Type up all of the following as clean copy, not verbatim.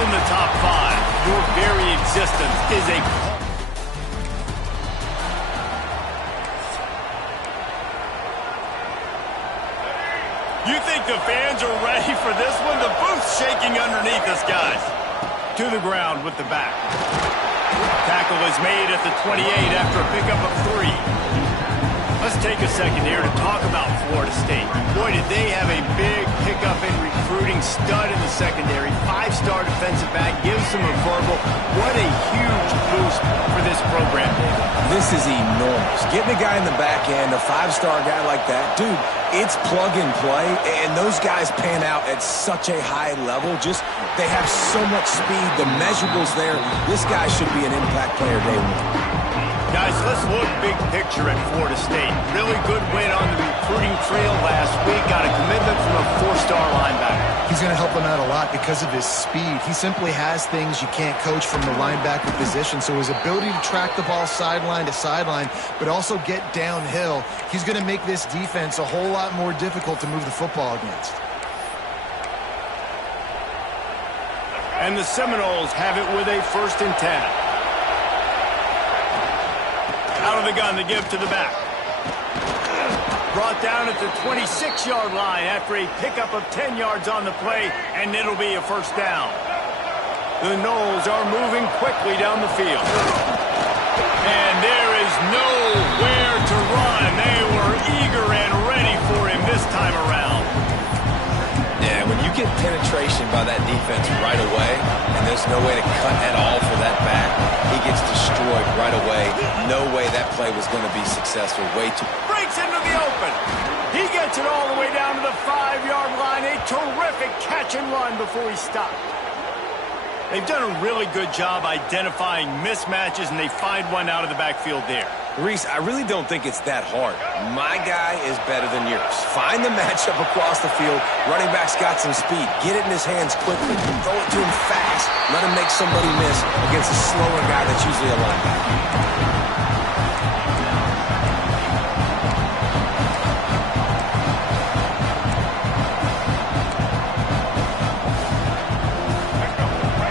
in the top 5. Your very existence is a... You think the fans are ready for this one? The booth's shaking underneath us, guys. To the ground with the back. Tackle is made at the 28 after a pickup of 3. Let's take a second here to talk about Florida State. Boy, did they have a big pickup in recruiting. Stud in the secondary. 5-star defensive back. Gives them a verbal. What a huge boost for this program, David. This is enormous. Getting a guy in the back end, a 5-star guy like that, dude, it's plug and play, and those guys pan out at such a high level. Just, they have so much speed. The measurables there. This guy should be an impact player day 1. Guys, let's look big picture at Florida State. Really good win on the recruiting trail last week. Got a commitment from a 4-star linebacker. He's going to help them out a lot because of his speed. He simply has things you can't coach from the linebacker position. So his ability to track the ball sideline to sideline, but also get downhill, he's going to make this defense a whole lot more difficult to move the football against. And the Seminoles have it with a 1st and 10. Out of the gun to give to the back. Brought down at the 26-yard line after a pickup of 10 yards on the play, and it'll be a 1st down. The Noles are moving quickly down the field. And there is nowhere to run. They were eager and ready for him this time around. Yeah, when you get penetration by that defense right away, and there's no way to cut at all for that back, he gets destroyed right away. No way that play was going to be successful. Way too... Breaks into the open. He gets it all the way down to the 5-yard line. A terrific catch and run before he stopped. They've done a really good job identifying mismatches, and they find one out of the backfield there. Reese, I really don't think it's that hard. My guy is better than yours. Find the matchup across the field. Running back's got some speed. Get it in his hands quickly. Throw it to him fast. Let him make somebody miss against a slower guy that's usually a linebacker.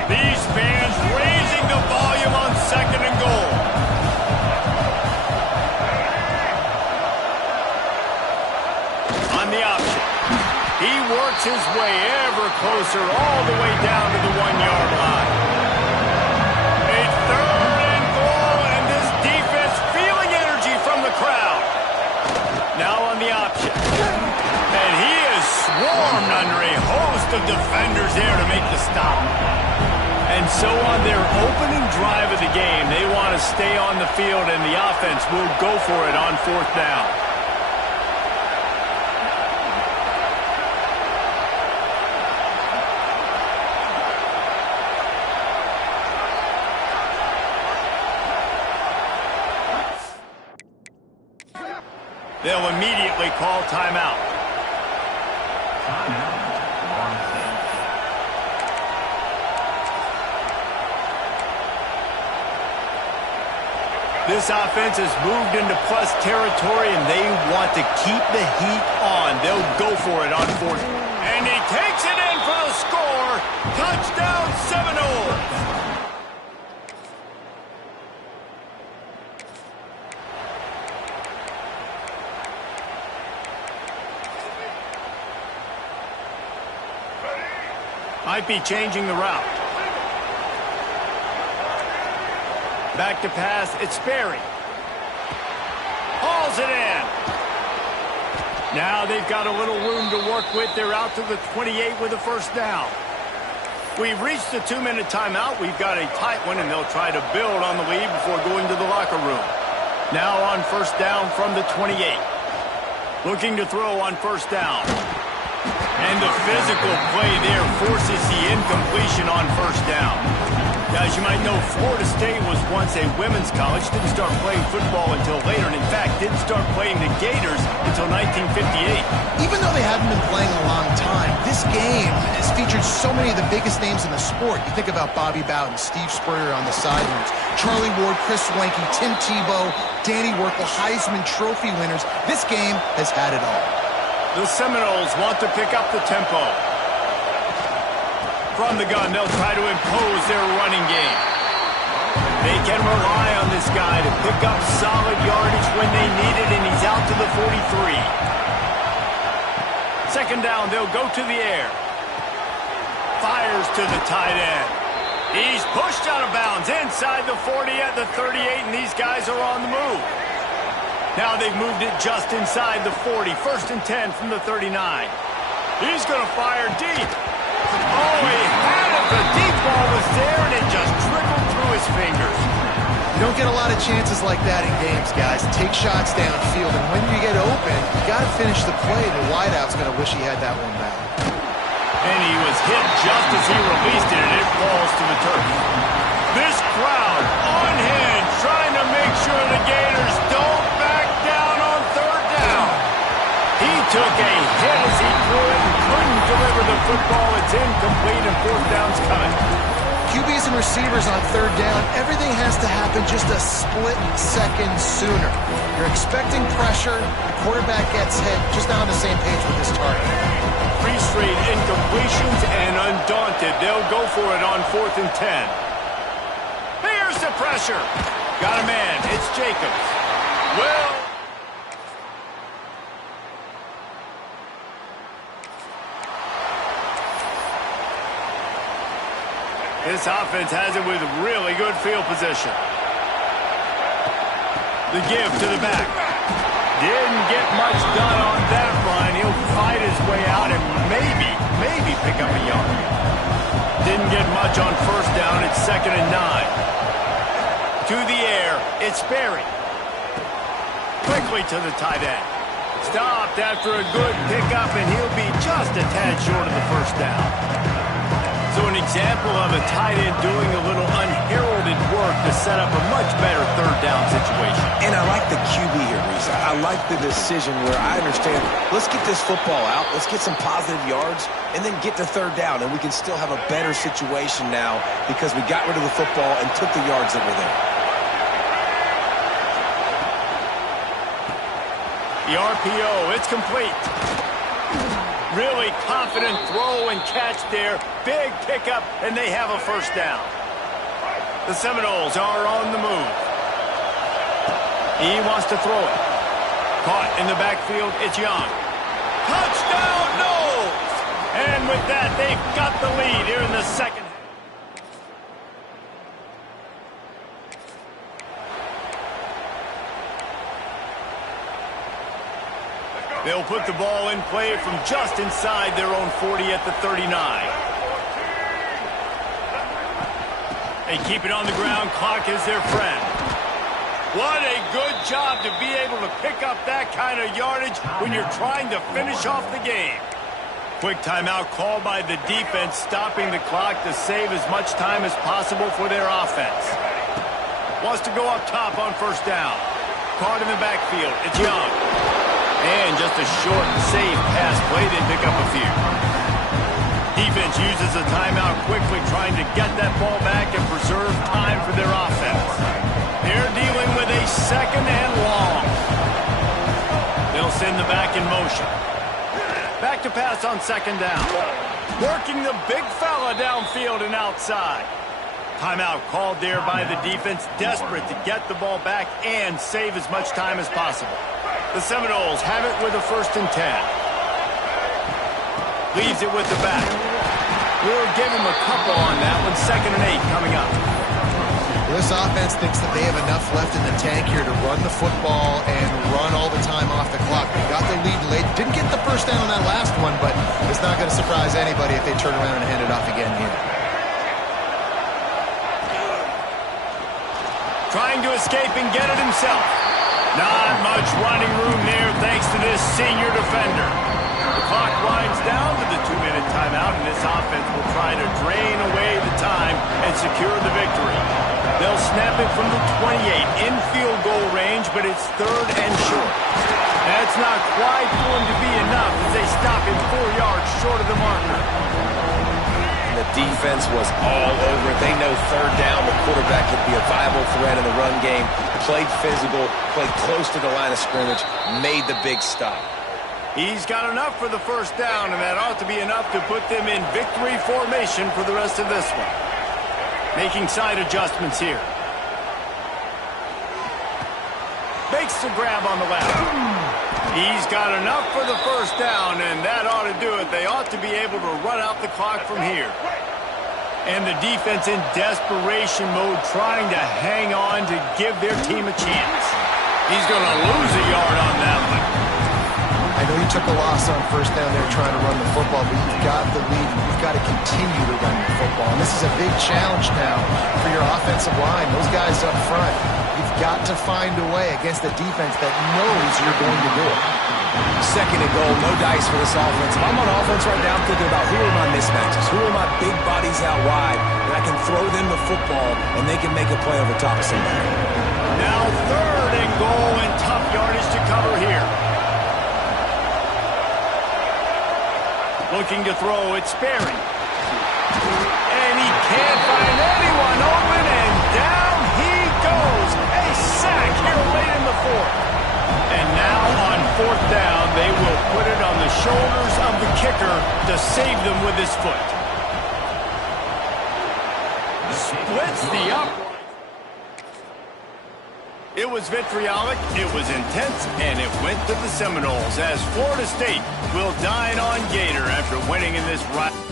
These fans raising the volume on 2nd and goal. The option. He works his way ever closer all the way down to the 1-yard line. A 3rd and goal, and this defense feeling energy from the crowd. Now on the option. And he is swarmed under a host of defenders there to make the stop. And so on their opening drive of the game, they want to stay on the field, and the offense will go for it on 4th down. They'll immediately call timeout. This offense has moved into plus territory, and they want to keep the heat on. They'll go for it on 4th. And he takes it in for the score. Touchdown, Seminoles. Might be changing the route. Back to pass, it's Sperry. Hauls it in. Now they've got a little room to work with. They're out to the 28 with a 1st down. We've reached the 2-minute timeout. We've got a tight one, and they'll try to build on the lead before going to the locker room. Now on 1st down from the 28. Looking to throw on 1st down. And the physical play there forces the incompletion on 1st down. Guys, you might know Florida State was once a women's college. Didn't start playing football until later, and in fact, didn't start playing the Gators until 1958. Even though they haven't been playing a long time, this game has featured so many of the biggest names in the sport. You think about Bobby Bowden, Steve Spurrier on the sidelines, Charlie Ward, Chris Swanky, Tim Tebow, Danny Werkel, Heisman Trophy winners. This game has had it all. The Seminoles want to pick up the tempo. From the gun, they'll try to impose their running game. They can rely on this guy to pick up solid yardage when they need it, and he's out to the 43. Second down, they'll go to the air. Fires to the tight end. He's pushed out of bounds inside the 40 at the 38, and these guys are on the move. Now they've moved it just inside the 40. First and 10 from the 39. He's going to fire deep. Oh, he had it. The deep ball was there, and it just trickled through his fingers. You don't get a lot of chances like that in games, guys. Take shots downfield, and when you get open, you got to finish the play. The wideout's going to wish he had that one back. And he was hit just as he released it, and it falls to the turf. This crowd on hand, trying to make sure the Gators don't back down on third down. He took a hit as he threw it and couldn't deliver the football. It's incomplete, and fourth down's coming. QBs and receivers on third down, everything has to happen just a split second sooner. You're expecting pressure, the quarterback gets hit, just not on the same page with his target. 3 straight incompletions, and undaunted, they'll go for it on 4th and 10. Here's the pressure. Got a man. It's Jacobs. Well, this offense has it with really good field position. The give to the back. Didn't get much done on that run. He'll fight his way out and maybe pick up a yard. Didn't get much on first down. It's 2nd and 9. To the air. It's Berry. Quickly to the tight end. Stopped after a good pickup, and he'll be just a tad short of the first down. So an example of a tight end doing a little unheralded work to set up a much better third down situation. And I like the QB here, Reese. I like the decision where I understand, let's get this football out, let's get some positive yards, and then get to third down, and we can still have a better situation now because we got rid of the football and took the yards that were there. The RPO, it's complete. Really confident throw and catch there. Big pickup, and they have a first down. The Seminoles are on the move. He wants to throw it. Caught in the backfield, it's Young. Touchdown, Noles! And with that, they've got the lead here in the second. They'll put the ball in play from just inside their own 40 at the 39. They keep it on the ground. Clock is their friend. What a good job to be able to pick up that kind of yardage when you're trying to finish off the game. Quick timeout called by the defense, stopping the clock to save as much time as possible for their offense. Wants to go up top on first down. Caught in the backfield. It's Young. And just a short and safe pass play. They pick up a few. Defense uses a timeout quickly, trying to get that ball back and preserve time for their offense. They're dealing with a 2nd and long. They'll send the back in motion. Back to pass on 2nd down. Working the big fella downfield and outside. Timeout called there by the defense, desperate to get the ball back and save as much time as possible. The Seminoles have it with a 1st and 10. Leaves it with the back. We'll give him a couple on that one. 2nd and 8 coming up. This offense thinks that they have enough left in the tank here to run the football and run all the time off the clock. They got the lead late. Didn't get the first down on that last one, but it's not going to surprise anybody if they turn around and hand it off again here. Trying to escape and get it himself. Not much running room there thanks to this senior defender. The clock winds down to the 2-minute timeout, and this offense will try to drain away the time and secure the victory. They'll snap it from the 28 in field goal range, but it's 3rd and short. That's not quite going to be enough as they stop him 4 yards short of the marker. The defense was all over it. They know third down, the quarterback could be a viable threat in the run game. Played physical, played close to the line of scrimmage, made the big stop. He's got enough for the first down, and that ought to be enough to put them in victory formation for the rest of this one. Making side adjustments here. Makes the grab on the left. He's got enough for the first down, and that ought to do it. They ought to be able to run out the clock from here. And the defense in desperation mode, trying to hang on to give their team a chance. He's going to lose a yard on that one. I know you took a loss on first down there trying to run the football, but you've got the lead, and you've got to continue to run the football. And this is a big challenge now for your offensive line. Those guys up front, you've got to find a way against a defense that knows you're going to do it. Second and goal, no dice for this offense. If I'm on offense right now, I'm thinking about who are my mismatches, who are my big bodies out wide, and I can throw them the football, and they can make a play over top of somebody. Now third and goal, and tough yardage to cover here. Looking to throw, it's Sperry. And he can't find anyone open, and down he goes. A sack here late in the fourth. And now on fourth down, they will put it on the shoulders of the kicker to save them with his foot. Splits the upright. It was vitriolic, it was intense, and it went to the Seminoles as Florida State will dine on Gator after winning in this rivalry.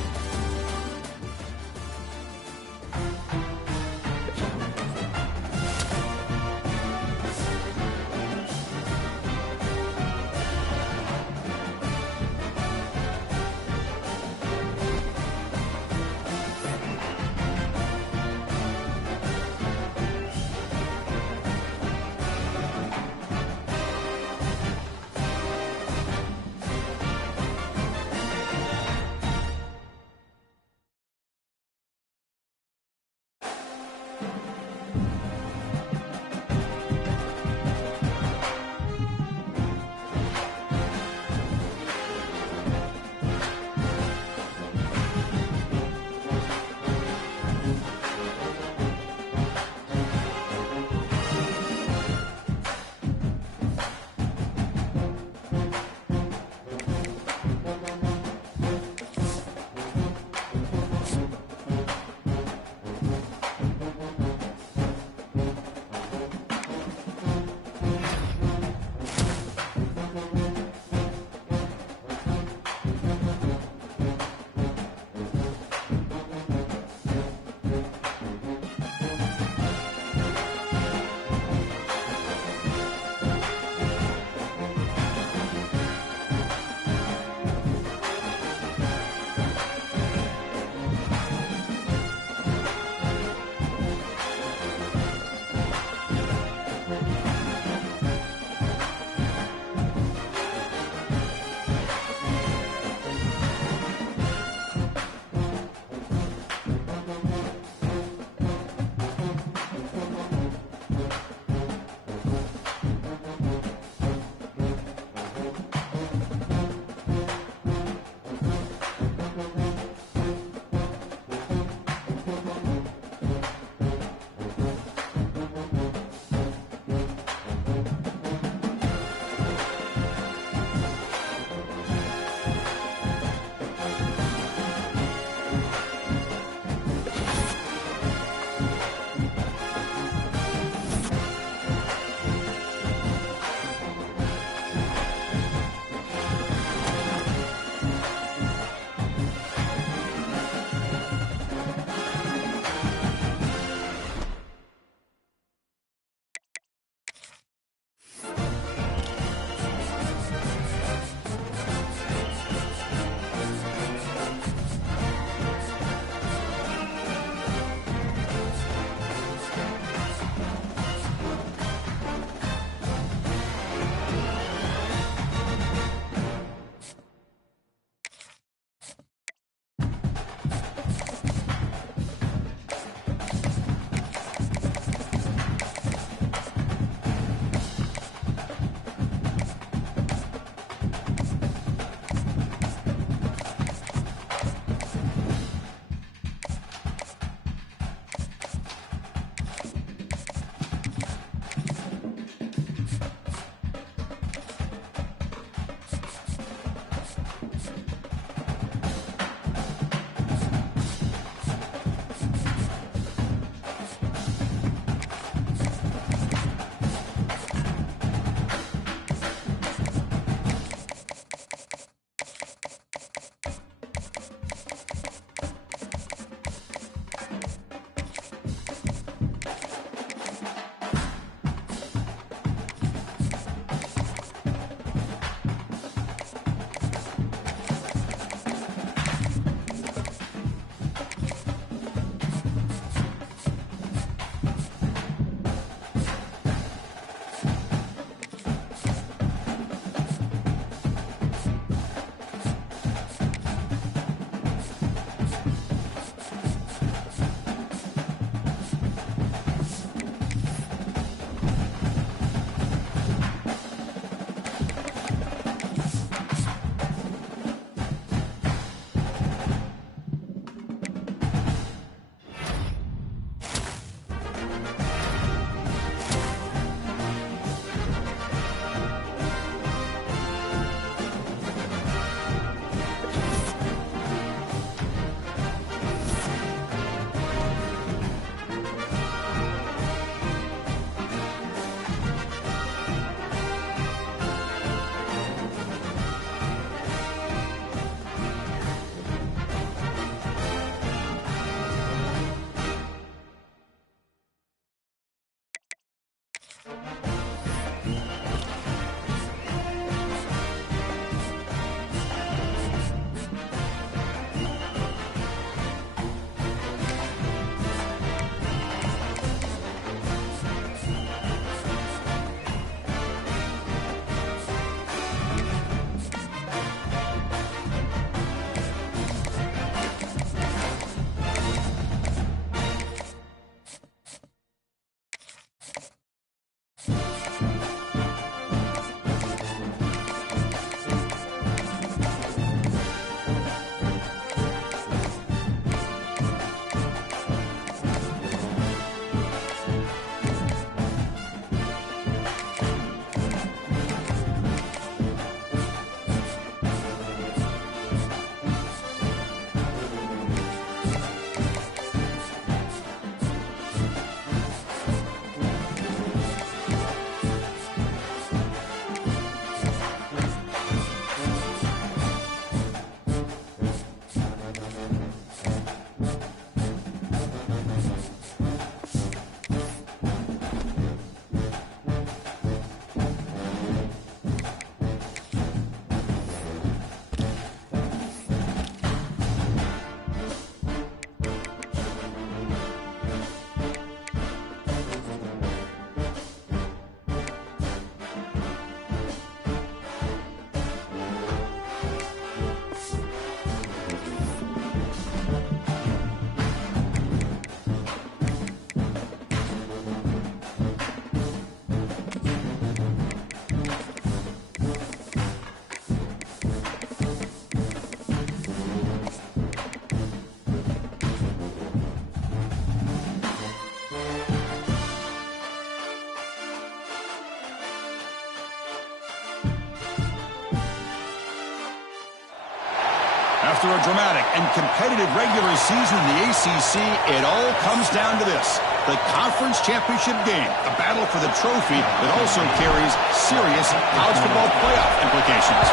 After a dramatic and competitive regular season in the ACC, it all comes down to this. The conference championship game, a battle for the trophy that also carries serious college football playoff implications.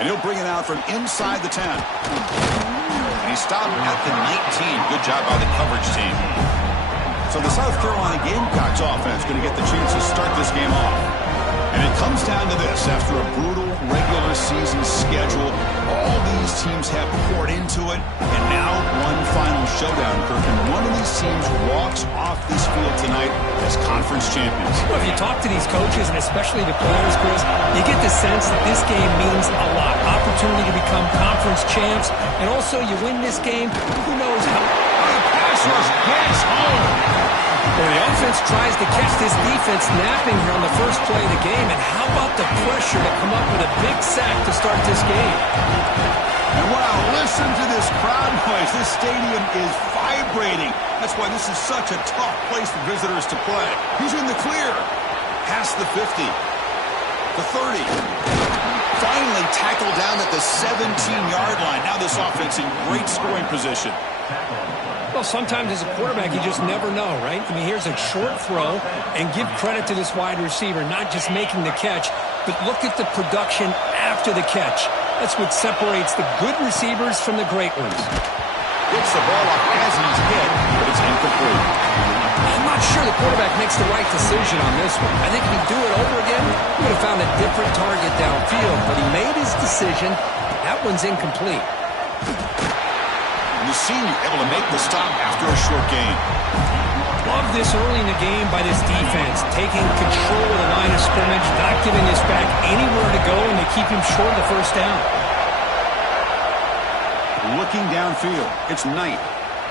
And he'll bring it out from inside the 10. And he stopped at the 19. Good job by the coverage team. So the South Carolina Gamecocks offense going to get the chance to start this game off. And it comes down to this. After a brutal regular season schedule, all these teams have poured into it. And now one final showdown, Kirk. And one of these teams walks off this field tonight as conference champions. Well, if you talk to these coaches, and especially the players, Chris, you get the sense that this game means a lot. Opportunity to become conference champs. And also, you win this game, who knows how... Pass rush gets home. Well, the offense tries to catch this defense napping here on the first play of the game. And how about the pressure to come up with a big sack to start this game? And wow, listen to this crowd noise. This stadium is vibrating. That's why this is such a tough place for visitors to play. He's in the clear. Past the 50. The 30. Finally tackled down at the 17-yard line. Now this offense in great scoring position. Well, sometimes as a quarterback, you just never know, right? I mean, here's a short throw, and give credit to this wide receiver, not just making the catch, but look at the production after the catch. That's what separates the good receivers from the great ones. Gets the ball off as he's hit, but it's incomplete. I'm not sure the quarterback makes the right decision on this one. I think if he'd do it over again, he would have found a different target downfield, but he made his decision. That one's incomplete. And the senior able to make the stop after a short gain. Love this early in the game by this defense, taking control of the line of scrimmage, not giving this back anywhere to go, and they keep him short of the first down. Looking downfield, it's Knight.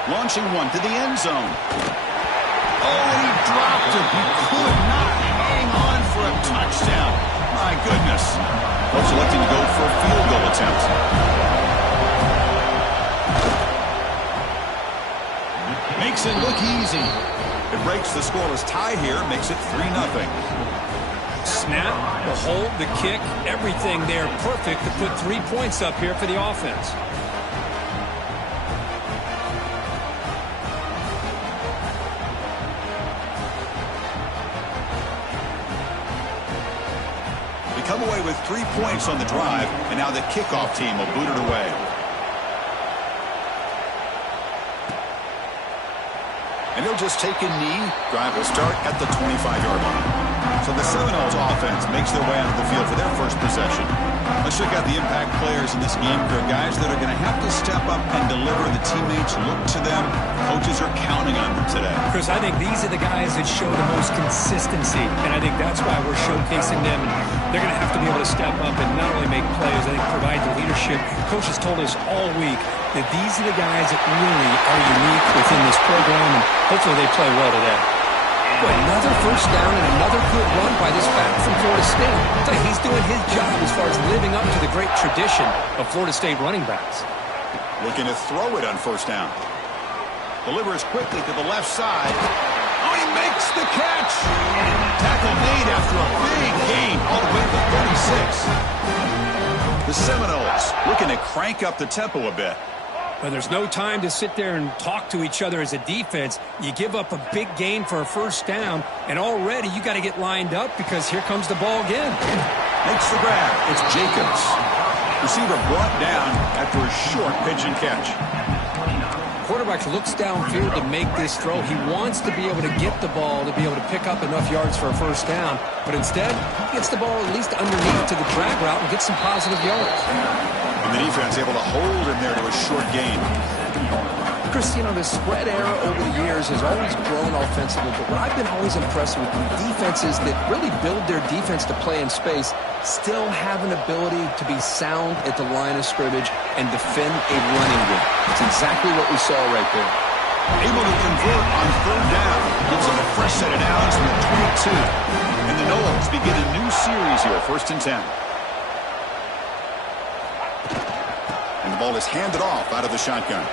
Launching one to the end zone. Oh, he dropped him. He could not hang on for a touchdown. My goodness. Coach electing to go for a field goal attempt. Makes it look easy. It breaks the scoreless tie here, makes it 3-0. Snap, the hold, the kick, everything there perfect to put 3 points up here for the offense. We come away with 3 points on the drive, and now the kickoff team will boot it away. And he'll just take a knee. Drive will start at the 25-yard line. So the Seminoles offense makes their way onto the field for their first possession. Let's check out the impact players in this game. They're guys that are going to have to step up and deliver. The teammates look to them. Coaches are counting on them today. Chris, I think these are the guys that show the most consistency, and I think that's why we're showcasing them. They're going to have to be able to step up and not only make plays, I think provide the leadership. Coaches told us all week that these are the guys that really are unique within this program, and hopefully they play well today. Boy, another first down and another good run by this back from Florida State. I tell you, he's doing his job as far as living up to the great tradition of Florida State running backs. Looking to throw it on first down. Delivers quickly to the left side. Oh, he makes the catch. Tackle made after a big gain all the way to the 36. The Seminoles looking to crank up the tempo a bit. But there's no time to sit there and talk to each other as a defense. You give up a big gain for a first down, and already you got to get lined up because here comes the ball again. Makes the grab. It's Jacobs. Receiver brought down after a short pitch and catch. Quarterback looks downfield to make this throw. He wants to be able to get the ball to be able to pick up enough yards for a first down. But instead, he gets the ball at least underneath to the drag route and gets some positive yards. And the defense able to hold him there to a short gain. Chris, you know, the spread era over the years has always grown offensively, but what I've been always impressed with defenses that really build their defense to play in space still have an ability to be sound at the line of scrimmage and defend a running game. That's exactly what we saw right there. Able to convert on third down. Gives them a fresh set of downs from the 22. And the Noles begin a new series here, 1st and 10. And the ball is handed off out of the shotgun.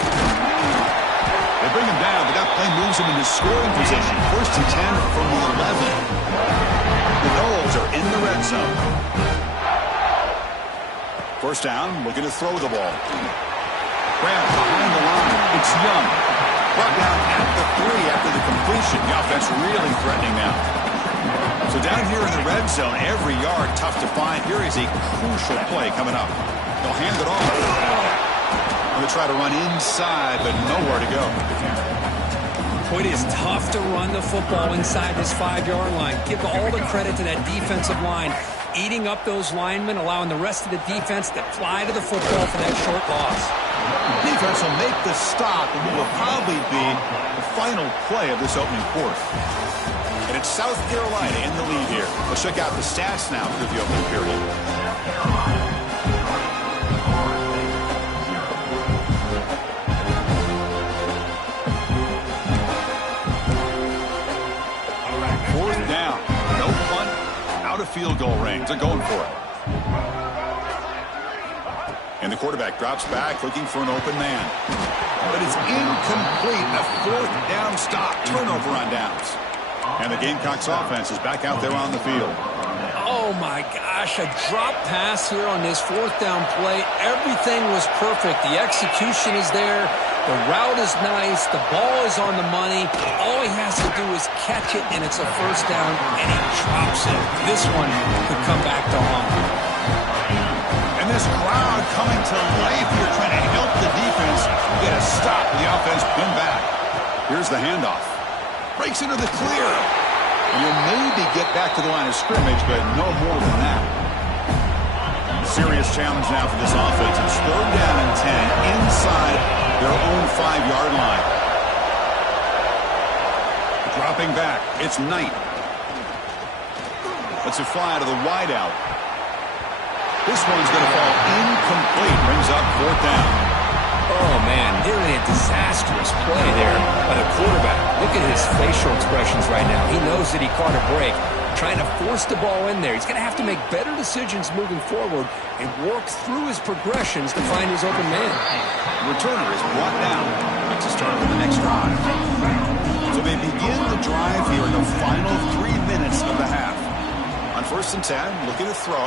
They bring him down, but that play moves him into scoring position. 1st and 10 from the 11. The Noles are in the red zone. First down, looking to throw the ball. Grab behind the line. It's Young. Brought down at the 3 after the completion. The offense really threatening now. So down here in the red zone, every yard tough to find. Here is a crucial play coming up. They'll hand it off. Going to try to run inside, but nowhere to go. It is tough to run the football inside this 5-yard line. Give all the credit to that defensive line, eating up those linemen, allowing the rest of the defense to fly to the football for that short loss. Defense will make the stop, and what will probably be the final play of this opening quarter. And it's South Carolina in the lead here. Let's check out the stats now through the opening period. Fourth down. No punt. Out of field goal range. They're going for it. And the quarterback drops back looking for an open man. But it's incomplete. A fourth down stop. Turnover on downs. And the Gamecocks offense is back out there on the field. Oh, my gosh. A drop pass here on this fourth down play. Everything was perfect. The execution is there. The route is nice. The ball is on the money. All he has to do is catch it, and it's a first down, and he drops it. This one could come back to haunt. And this crowd coming to life here, trying to help the defense get a stop. The offense pinned back. Here's the handoff. Breaks into the clear. You'll maybe get back to the line of scrimmage, but no more than that. Serious challenge now for this offense. It's third down and 10 inside their own 5-yard line. Dropping back. It's Knight. Lets it fly out of the wideout. This one's going to fall incomplete. Brings up fourth down. Oh, man, nearly a disastrous play there by the quarterback. Look at his facial expressions right now. He knows that he caught a break, trying to force the ball in there. He's going to have to make better decisions moving forward and work through his progressions to find his open man. The returner is brought down. Makes a start on the next drive. So they begin the drive here in the final 3 minutes of the half. On first and 10, looking to throw.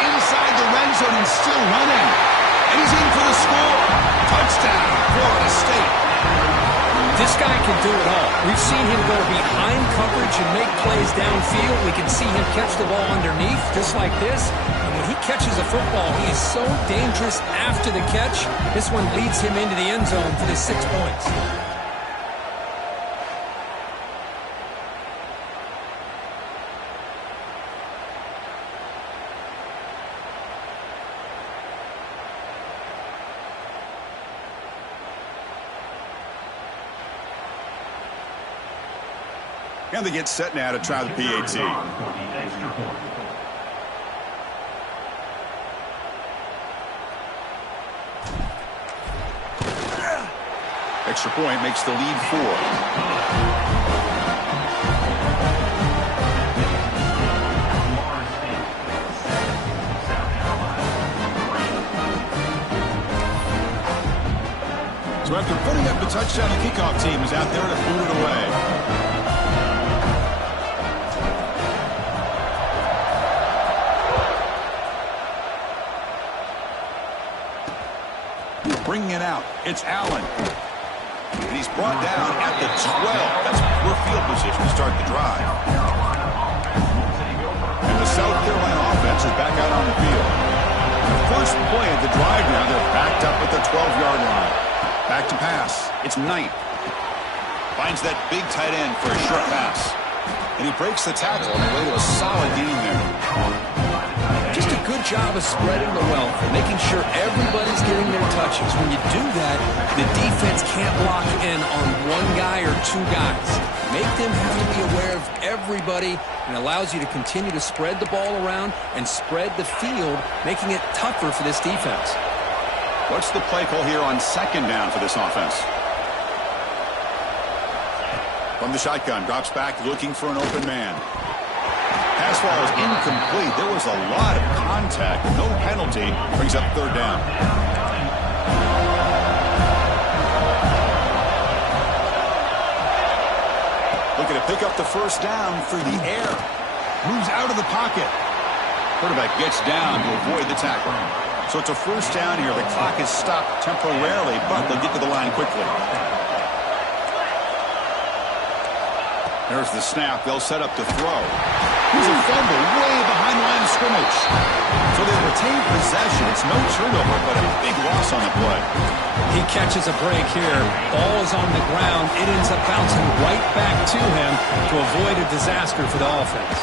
Inside the red zone and still running. And he's in for the score. Touchdown, Florida State. This guy can do it all. We've seen him go behind coverage and make plays downfield. We can see him catch the ball underneath, just like this. And when he catches a football, he is so dangerous after the catch. This one leads him into the end zone for the 6 points. And they get set now to try the PAT. Extra point makes the lead 4. So after putting up the touchdown, the kickoff team is out there to boot it away. Bringing it out, it's Allen. And he's brought down at the 12. That's poor field position to start the drive. And the South Carolina offense is back out on the field. The first play of the drive now, they're backed up at the 12-yard line. Back to pass. It's Knight. Finds that big tight end for a short pass. And he breaks the tackle on the way to a solid gain there. Just a good job of spreading the wealth and making sure everybody's getting their touches. When you do that, the defense can't lock in on one guy or two guys. Make them have to be aware of everybody, and allows you to continue to spread the ball around and spread the field, making it tougher for this defense. What's the play call here on second down for this offense? From the shotgun, drops back looking for an open man. Pass ball is incomplete. There was a lot of contact. No penalty. Brings up third down. Looking to pick up the first down through the air. Moves out of the pocket. Quarterback gets down to avoid the tackle. So it's a first down here. The clock is stopped temporarily, but they'll get to the line quickly. There's the snap. They'll set up to throw. Here's a fumble way behind the line of scrimmage. So they retain possession. It's no turnover, but a big loss on the play. He catches a break here. Ball is on the ground. It ends up bouncing right back to him to avoid a disaster for the offense.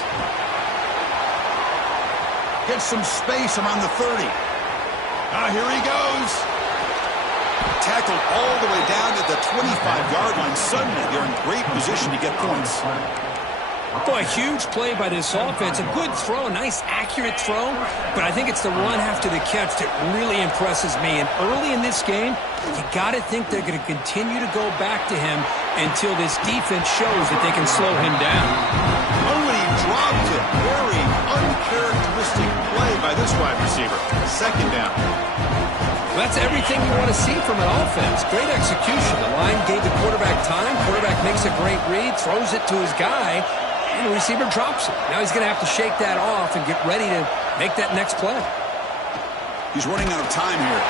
Gets some space around the 30. Here he goes. Tackled all the way down to the 25-yard line. Suddenly, they're in great position to get points. Boy, huge play by this offense. A good throw, a nice accurate throw. But I think it's the run after the catch that really impresses me. And early in this game, you got to think they're going to continue to go back to him until this defense shows that they can slow him down. Oh, and he dropped it. Very uncharacteristic play by this wide receiver. Second down. That's everything you want to see from an offense. Great execution. The line gave the quarterback time. Quarterback makes a great read, throws it to his guy, and the receiver drops it. Now he's going to have to shake that off and get ready to make that next play. He's running out of time here.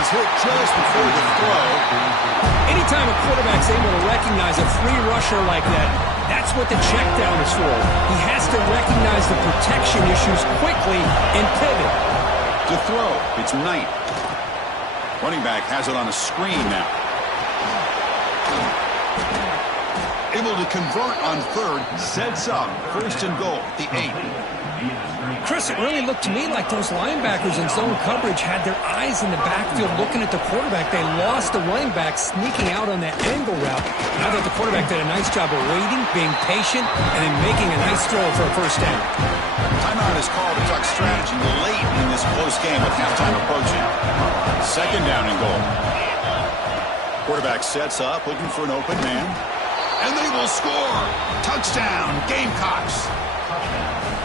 He's hit just before the throw. Anytime a quarterback's able to recognize a free rusher like that, that's what the check down is for. He has to recognize the protection issues quickly and pivot. To throw, it's Knight. Running back has it on a screen now. Able to convert on third, sets up first and goal, the 8. Chris, it really looked to me like those linebackers in zone coverage had their eyes in the backfield looking at the quarterback. They lost the running back sneaking out on that angle route. And I thought the quarterback did a nice job of waiting, being patient, and then making a nice throw for a first down. Timeout is called to talk strategy late in this close game with halftime approaching. Second down and goal. Quarterback sets up, looking for an open man. And they will score. Touchdown, Gamecocks.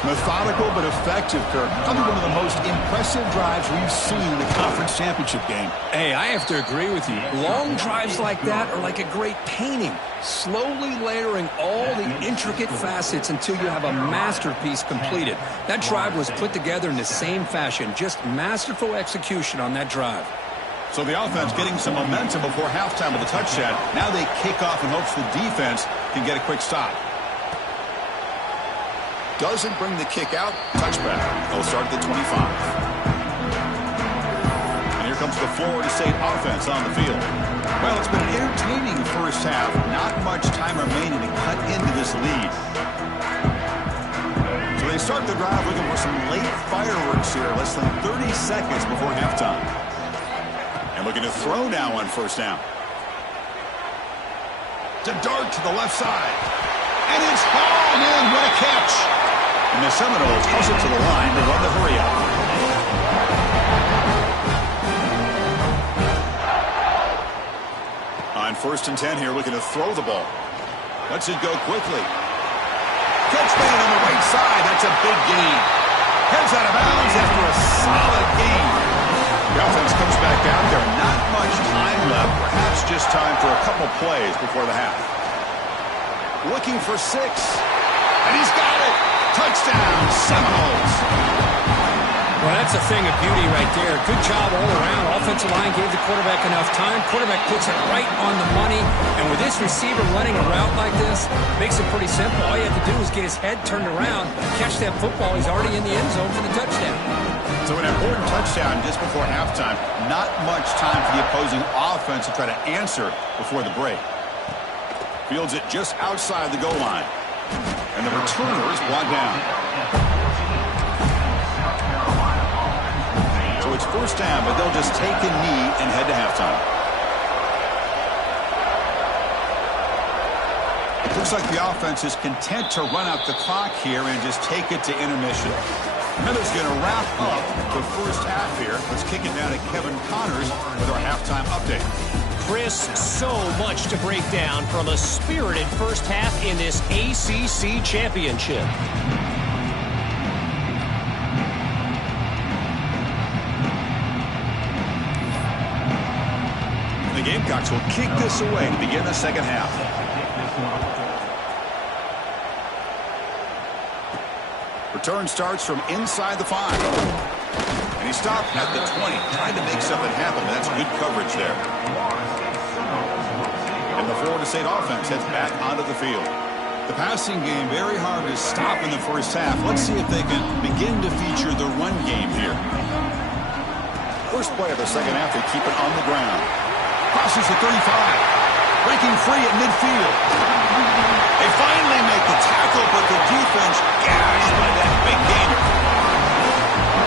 Methodical but effective, Kirk. Probably one of the most impressive drives we've seen in a conference championship game. Hey, I have to agree with you. Long drives like that are like a great painting. Slowly layering all the intricate facets until you have a masterpiece completed. That drive was put together in the same fashion. Just masterful execution on that drive. So the offense getting some momentum before halftime with a touchdown. Now they kick off in hopes the defense can get a quick stop. Doesn't bring the kick out. Touchback. They'll start at the 25. And here comes the Florida State offense on the field. Well, it's been an entertaining first half. Not much time remaining to cut into this lead. So they start the drive looking for some late fireworks here. Less than 30 seconds before halftime. And looking to throw now on first down. To dart to the left side. And it's hauled in. What a catch. And the Seminoles hustle to the line to run the hurry up. On first and 10 here, looking to throw the ball. Lets it go quickly. Catch made on the right side. That's a big gain. Heads out of bounds after a solid gain. The offense comes back out there. Not much time left. Perhaps just time for a couple plays before the half. Looking for 6. And he's got it. Touchdown, Seminoles. Well, that's a thing of beauty right there. Good job all around. Offensive line gave the quarterback enough time. Quarterback puts it right on the money. And with this receiver running a route like this, makes it pretty simple. All you have to do is get his head turned around, catch that football. He's already in the end zone for the touchdown. So an important touchdown just before halftime. Not much time for the opposing offense to try to answer before the break. Fields it just outside the goal line. And the returner is brought down. So it's first down, but they'll just take a knee and head to halftime. It looks like the offense is content to run out the clock here and just take it to intermission. Miller's going to wrap up the first half here. Let's kick it down to Kevin Connors with our halftime update. Chris, so much to break down from a spirited first half in this ACC championship. The Gamecocks will kick this away to begin the second half. Return starts from inside the 5. And he stopped at the 20, trying to make something happen. That's good coverage there. And the Florida State offense heads back onto the field. The passing game, very hard to stop in the first half. Let's see if they can begin to feature the run game here. First play of the second half, they keep it on the ground. Crosses the 35. Breaking free at midfield. They finally make the tackle, but the defense gashed by that big gainer.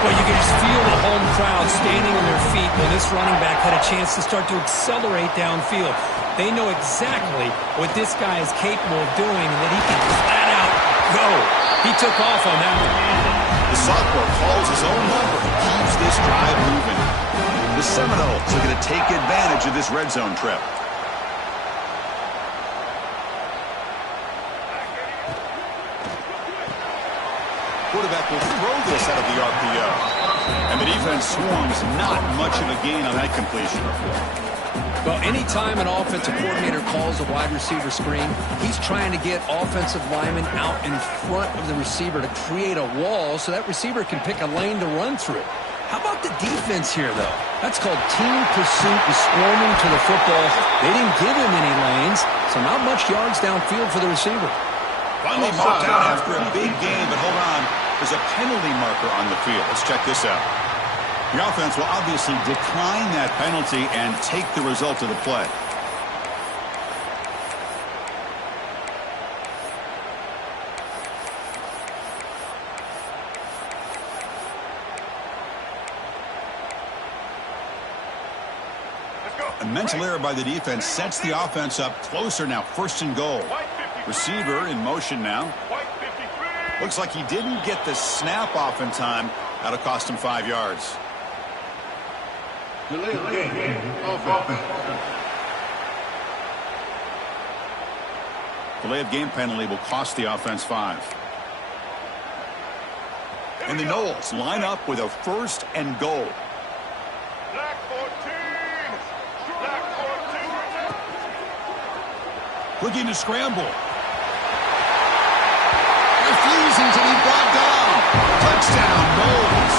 Well, you can just feel the home crowd standing on their feet when this running back had a chance to start to accelerate downfield. They know exactly what this guy is capable of doing and that he can flat out go. He took off on that one. The sophomore calls his own number and keeps this drive moving. The Seminoles are going to take advantage of this red zone trip. Quarterback will throw this out of the RPO. And the defense swarms, not much of a gain on that completion. Well, anytime an offensive coordinator calls a wide receiver screen, he's trying to get offensive linemen out in front of the receiver to create a wall so that receiver can pick a lane to run through. How about the defense here, though? That's called team pursuit and swarming to the football. They didn't give him any lanes, so not much yards downfield for the receiver. Finally marked out after a big game, but hold on. There's a penalty marker on the field. Let's check this out. The offense will obviously decline that penalty and take the result of the play. A mental error by the defense sets the offense up closer now. First and goal. Receiver in motion now. Looks like he didn't get the snap off in time. That'll cost him 5 yards. Delay of game. Delay of game penalty will cost the offense 5. And the Noles line up with a first and goal. Black 14. Black 14. Looking to scramble. Refusing to be brought down. Touchdown, Noles.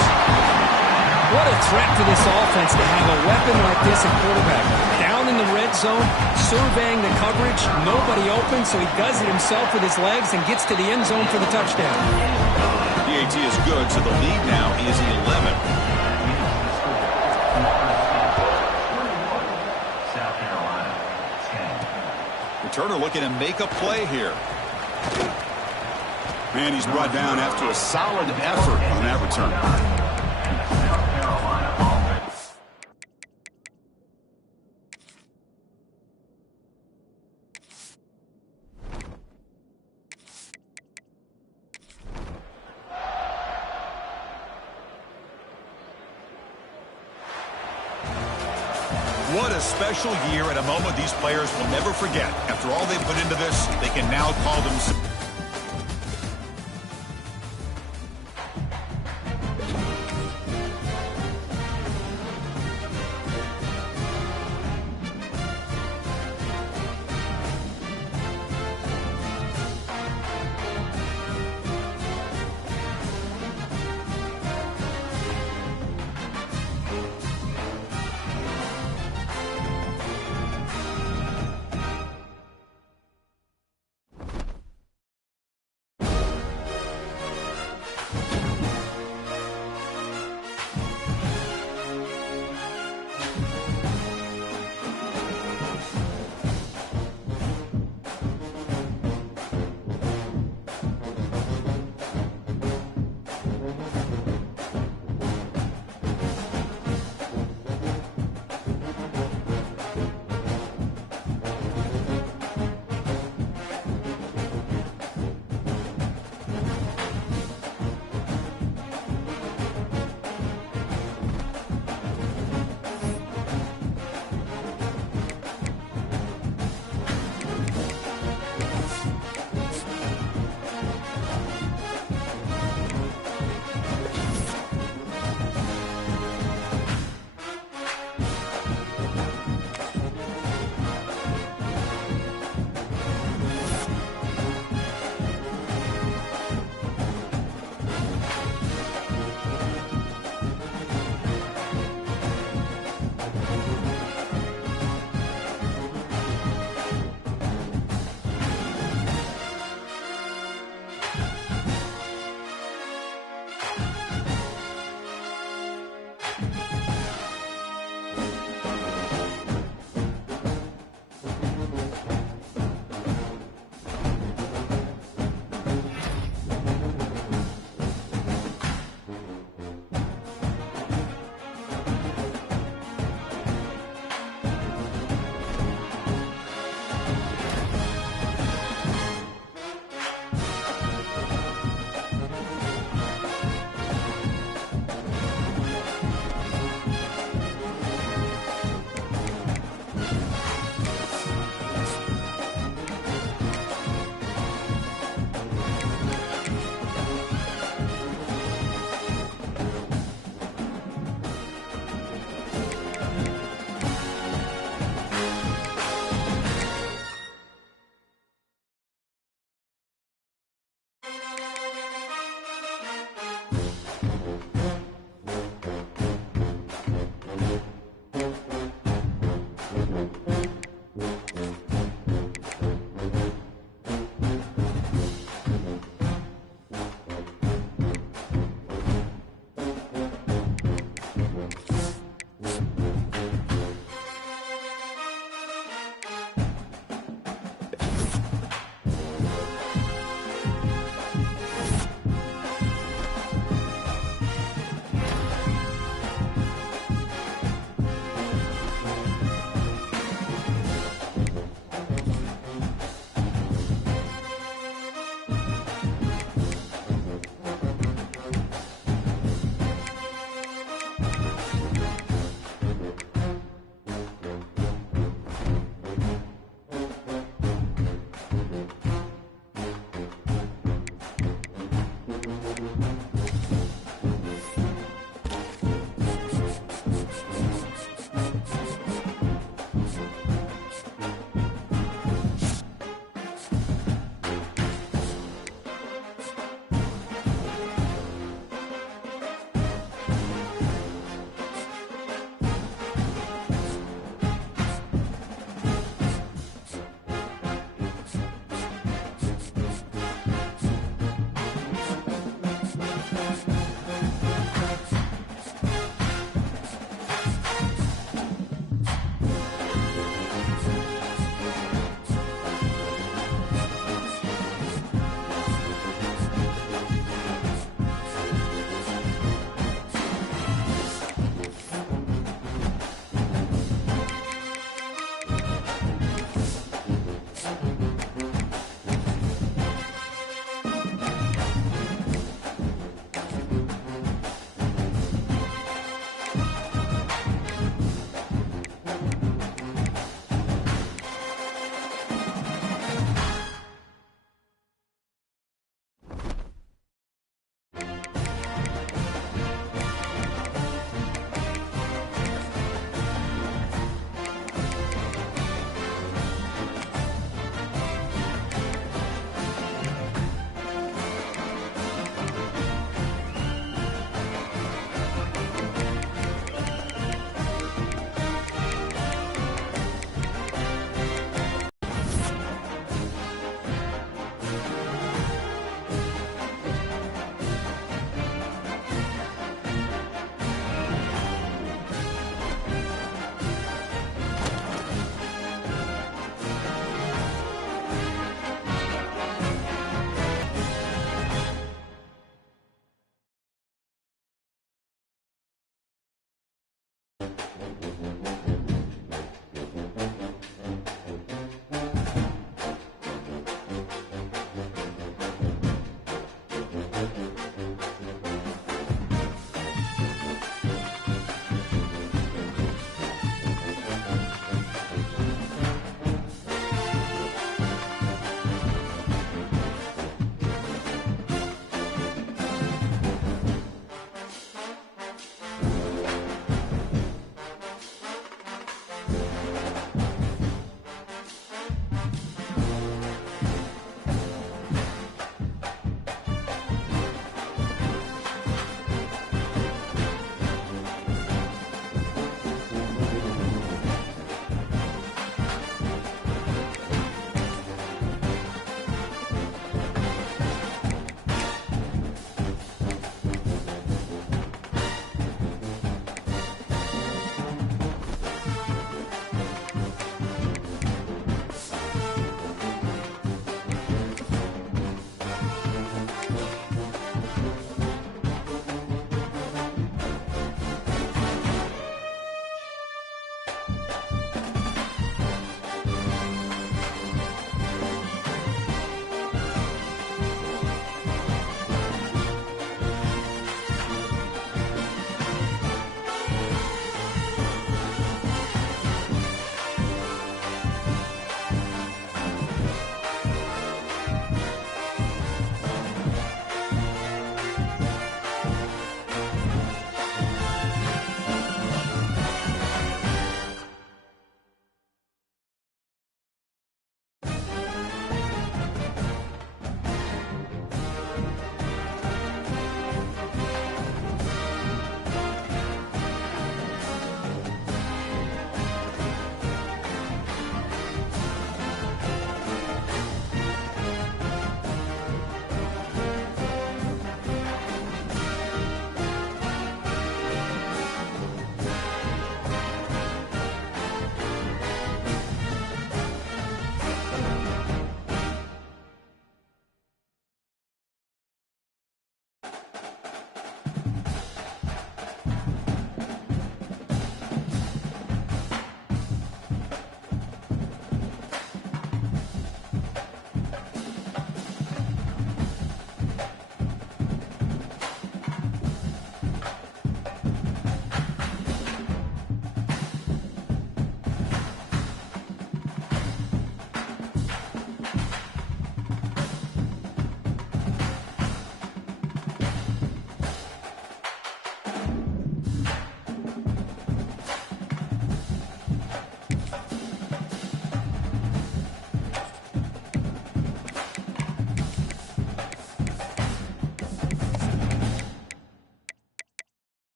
What a threat for this offense to have a weapon like this at quarterback. Down in the red zone, surveying the coverage, nobody open, so he does it himself with his legs and gets to the end zone for the touchdown. PAT is good, so the lead now is 11. Returner looking to make a play here. And he's brought down after a solid effort on that return. What a special year and a moment these players will never forget. After all they've put into this, they can now call themselves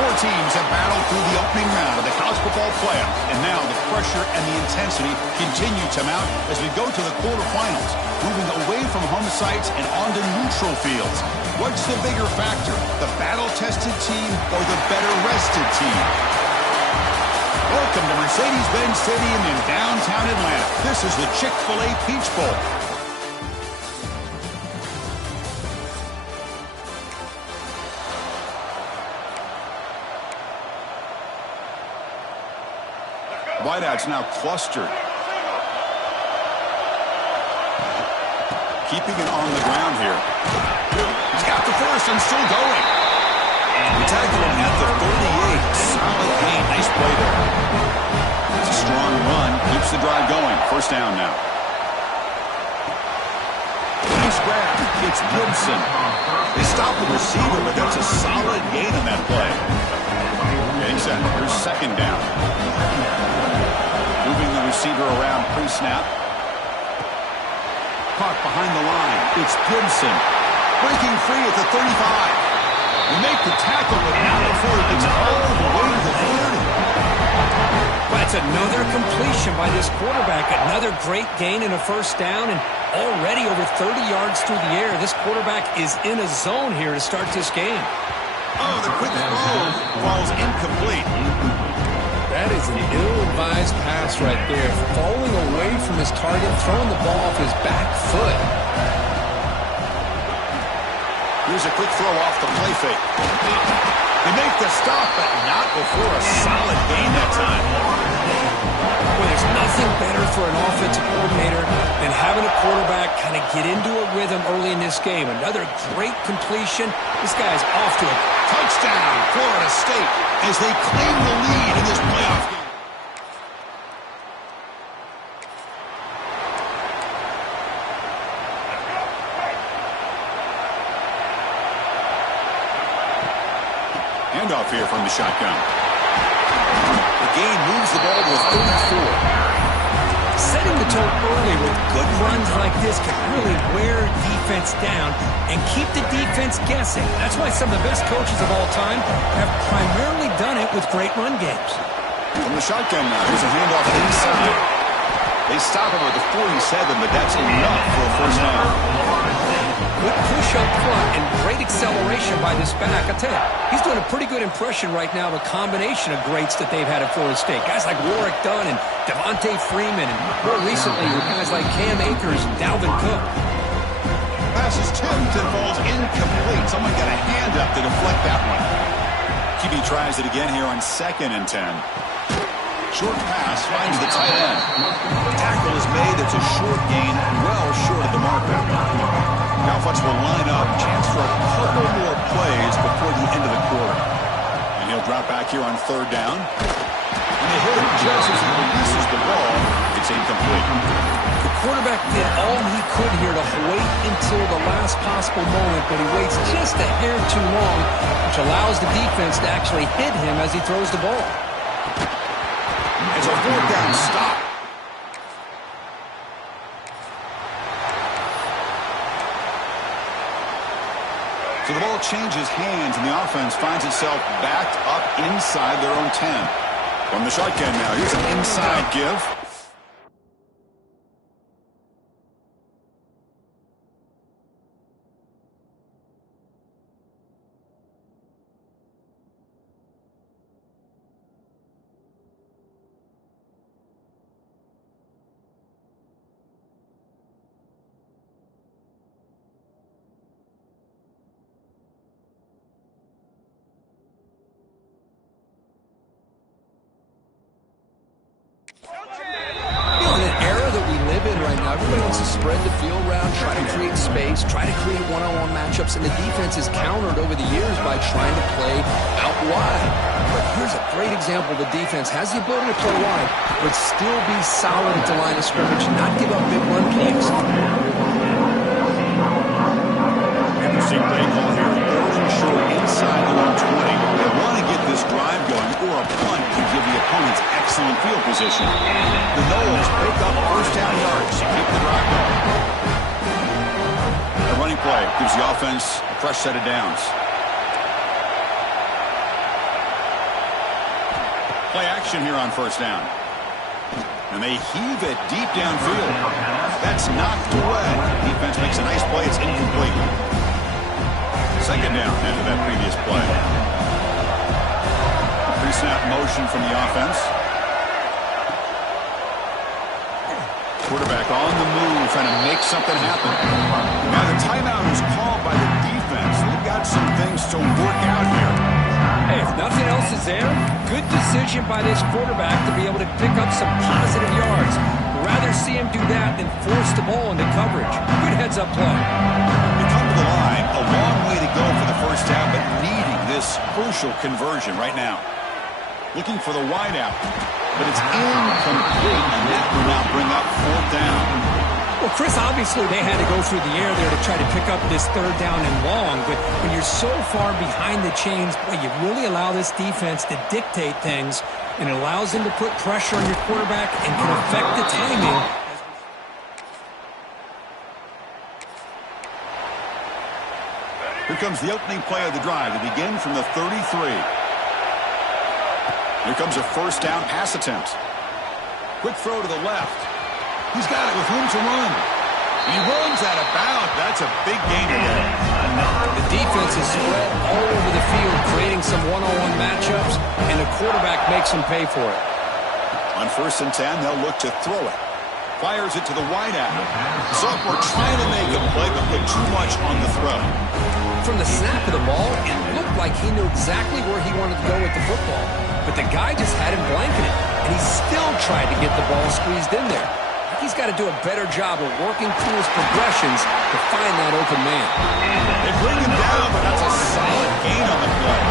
Four teams have battled through the opening round of the college football playoff, and now the pressure and the intensity continue to mount as we go to the quarterfinals, moving away from home sites and onto neutral fields. What's the bigger factor, the battle-tested team or the better-rested team? Welcome to Mercedes-Benz Stadium in downtown Atlanta. This is the Chick-fil-A Peach Bowl. Wideouts now clustered. Keeping it on the ground here. He's got the first and still going. We tackle him at the 38. Solid gain. Nice play there. It's a strong run. Keeps the drive going. First down now. Nice grab. It's Gibson. They stop the receiver, but that's a solid gain on that play. Here's second down. Moving the receiver around pre-snap. Caught behind the line. It's Gibson. Breaking free at the 35. We make the tackle, but not before it gets all the way to the 30. That's another completion by this quarterback. Another great gain and a first down, and already over 30 yards through the air. This quarterback is in a zone here to start this game. Oh, the quick throw falls incomplete. That is an ill-advised pass right there. Falling away from his target, throwing the ball off his back foot. Here's a quick throw off the play fake. They make the stop, but not before a solid gain that time. Well, there's nothing better for an offensive coordinator than having a quarterback kind of get into a rhythm early in this game. Another great completion. This guy's off to a touchdown, Florida State, as they claim the lead in this playoff game. Handoff here from the shotgun. The gain moves the ball to a 34. Setting the tone early with good runs like this can really wear defense down and keep the defense guessing. That's why some of the best coaches of all time have primarily done it with great run games. From the shotgun now, here's a handoff inside. They stop him at the 47, but that's enough for a first down. Good push up front and great acceleration by this back. I tell you, he's doing a pretty good impression right now of a combination of greats that they've had at Florida State. Guys like Warwick Dunn and Devontae Freeman, and more recently with guys like Cam Akers and Dalvin Cook. Pass is tipped and falls incomplete. Someone got a hand up to deflect that one. QB tries it again here on 2nd and 10. Short pass finds the tight end. The tackle is made. It's a short gain, well short of the marker. Now Futz will line up. Chance for a couple more plays before the end of the quarter. And he'll drop back here on 3rd down. And they hit him just as he releases the ball. It's incomplete. The quarterback did all he could here to wait until the last possible moment, but he waits just a hair too long, which allows the defense to actually hit him as he throws the ball. It's a 4th down stop. So the ball changes hands, and the offense finds itself backed up inside their own 10. From the shotgun now, here's an inside give. Everybody wants to spread the field around, try to create space, try to create one-on-one matchups, and the defense is countered over the years by trying to play out wide. But here's a great example. The defense has the ability to play wide, but still be solid at the line of scrimmage, not give up big run plays. Interesting play call here. 3rd and short inside the 120. They want to get this drive going, or a punt could give the opponents excellent field position. The Noles pick up 1st down yards to keep the drive going. A running play gives the offense a fresh set of downs. Play action here on first down. And they heave it deep downfield. That's knocked away. Defense makes a nice play. It's incomplete. Second down after that previous play. Pre-snap motion from the offense. Quarterback on the move, trying to make something happen. Now the timeout is called by the defense. They've got some things to work out here. Hey, if nothing else is there, good decision by this quarterback to be able to pick up some positive yards. Rather see him do that than force the ball into coverage. Good heads-up play. They come to the line, a long way to go for the first down, but needing this crucial conversion right now. Looking for the wideout, but it's incomplete, and that will now bring up fourth down. Well, Chris, obviously they had to go through the air there to try to pick up this third down and long, but when you're so far behind the chains, boy, you really allow this defense to dictate things, and it allows them to put pressure on your quarterback and can affect the timing. Here comes the opening play of the drive. They begin from the 33. Here comes a first down pass attempt. Quick throw to the left. He's got it with room to run. He runs out of bounds. That's a big gain today. The defense is spread all over the field, creating some one-on-one matchups, and the quarterback makes them pay for it. On 1st and 10, they'll look to throw it. Fires it to the wideout. So we're trying to make a play, but put too much on the throw. From the snap of the ball, it looked like he knew exactly where he wanted to go with the football. But the guy just had him blanketed, and he still tried to get the ball squeezed in there. He's got to do a better job of working through his progressions to find that open man. They bring him down, but that's a solid gain on the play.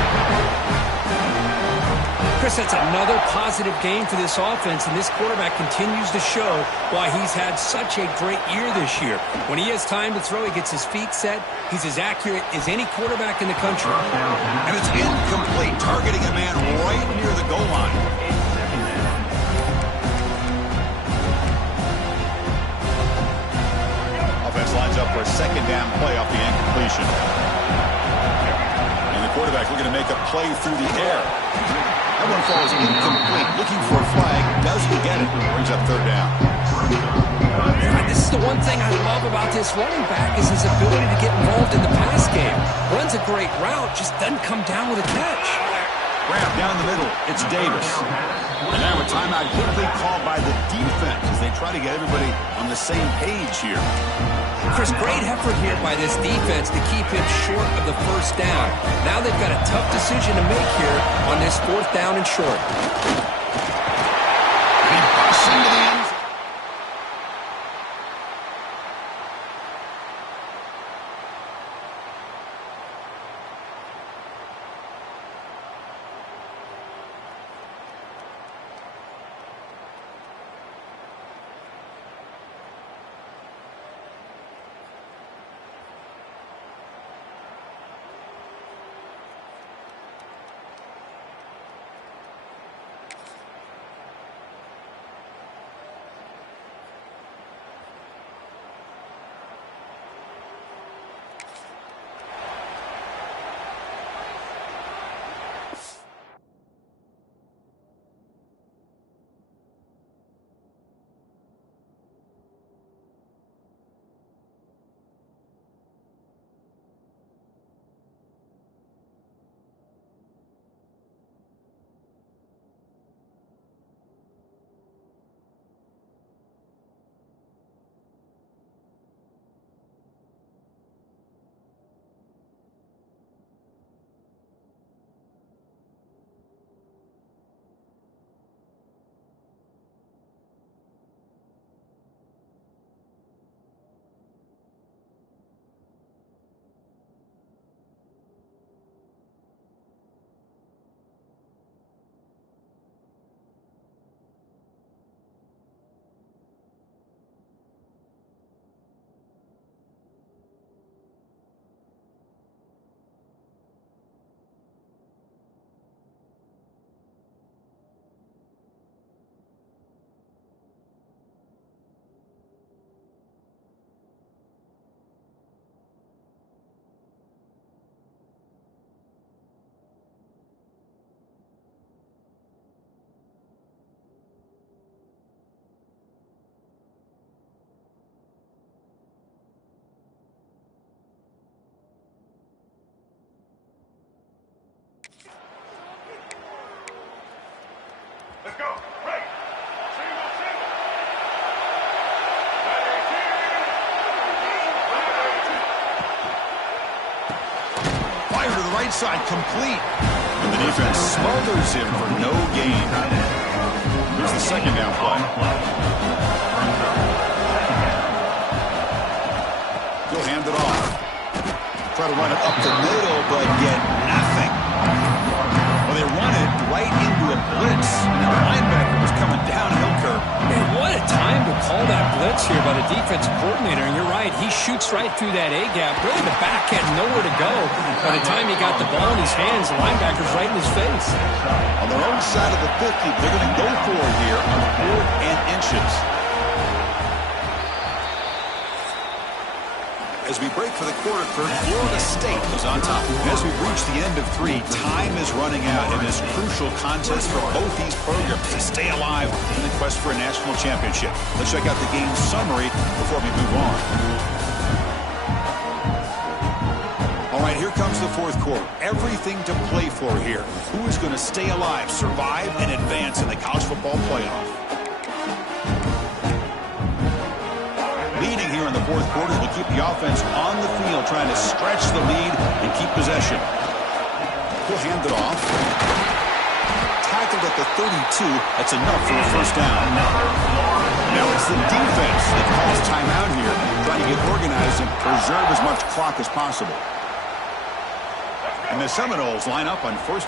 Chris, that's another positive game for this offense, and this quarterback continues to show why he's had such a great year this year. When he has time to throw, he gets his feet set. He's as accurate as any quarterback in the country. And it's incomplete, targeting a man right near the goal line. Offense lines up for a second down play off the incompletion. And the quarterback looking to make a play through the air. That one falls incomplete. Looking for a flag. Doesn't get it. Brings up third down. This is the one thing I love about this running back is his ability to get involved in the pass game. Runs a great route, just doesn't come down with a catch. Grab down the middle. It's Davis. And now a timeout quickly called by the defense as they try to get everybody on the same page here. Chris, great effort here by this defense to keep him short of the first down. Now they've got a tough decision to make here on this 4th down and short. He busts into the end zone. fires to the right side, complete. And the defense smothers him for no gain. Here's the second down play. He'll hand it off. Try to run it up the middle, but get nothing. Well, they run it right into a blitz. And the linebacker was coming downhill curve. Man, what a time to call that blitz here by the defensive coordinator. And you're right, he shoots right through that A-gap. Really, the back had nowhere to go. By the time he got the ball in his hands, the linebacker's right in his face. On their own side of the 50, they're going to go for it here on 4th and inches. As we break for the quarter, Kurt, Florida State is on top. As we reach the end of 3, time is running out in this crucial contest for both these programs to stay alive in the quest for a national championship. Let's check out the game summary before we move on. All right, here comes the 4th quarter. Everything to play for here. Who is going to stay alive, survive, and advance in the college football playoff? Leading here in the 4th quarter will keep the offense on the field, trying to stretch the lead and keep possession. He'll hand it off. Tackled at the 32. That's enough for a first down. Now it's the defense that calls timeout here, trying to get organized and preserve as much clock as possible. And the Seminoles line up on first.